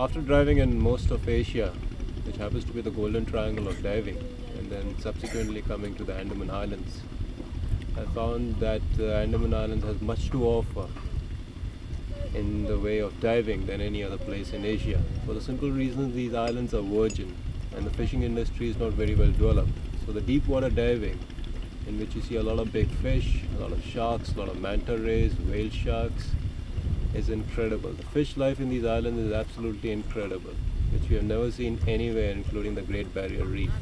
After driving in most of Asia, which happens to be the golden triangle of diving, and then subsequently coming to the Andaman Islands, I found that the Andaman Islands has much to offer in the way of diving than any other place in Asia. For the simple reason these islands are virgin and the fishing industry is not very well developed. So the deep water diving, in which you see a lot of big fish, a lot of sharks, a lot of manta rays, whale sharks, is incredible. The fish life in these islands is absolutely incredible, which we have never seen anywhere, including the Great Barrier Reef.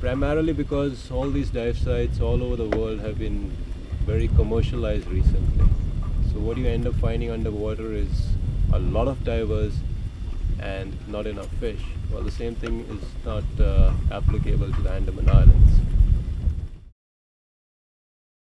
Primarily because all these dive sites all over the world have been very commercialized recently. So what you end up finding underwater is a lot of divers and not enough fish. Well, the same thing is not applicable to the Andaman Islands.